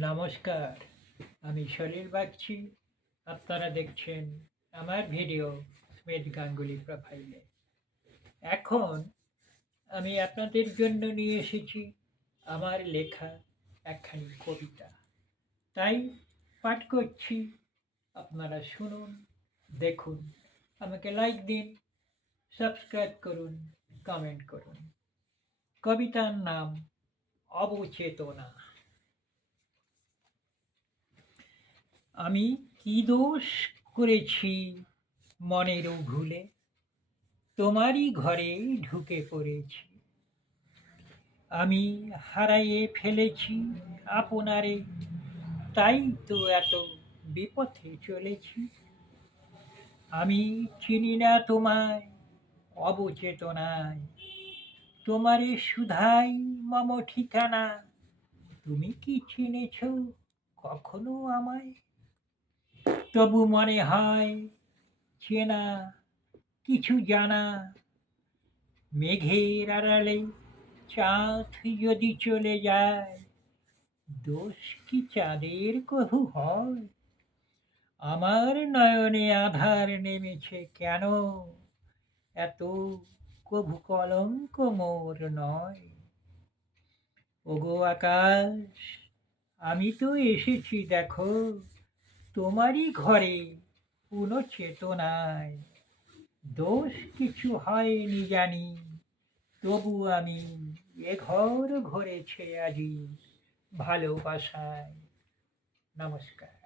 নমস্কার, আমি সলিল বাগচি। আপনারা দেখছেন আমার ভিডিও স্মিথ গাঙ্গুলি প্রোফাইলে। এখন আমি আপনাদের জন্য নিয়ে এসেছি আমার লেখা একখানি কবিতা। তাই পাঠ করছি, আপনারা শুনুন, দেখুন, আমাকে লাইক দিন, সাবস্ক্রাইব করুন, কমেন্ট করুন। কবিতার নাম অবচেতনা। আমি কি দোষ করেছি মনেরও ভুলে, তোমারই ঘরে ঢুকে পড়েছি। আমি হারাইয়ে ফেলেছি আপনারে, তাই তো এত বিপথে চলেছি। আমি চিনি না তোমায় অবচেতনায়, তোমারে শুধাই মম ঠিকানা। তুমি কি চিনেছ কখনো আমায়? তবু মনে হয় চেনা কিছু জানা। মেঘের আড়ালে চাঁদ যদি চলে যায়, দোষ কি চাঁদের কভু হয়? আমার নয়নে আধার নেমেছে কেন, এত কভু কলঙ্ক মোর নয়। ওগো আকাশ, আমি তো এসেছি দেখো, তোমারই ঘরে পুনঃ চেতনায়। দোষ কিছু হয়নি জানি, তবু আমি এ ঘর ঘরেছে আজি ভালোবাসায়। নমস্কার।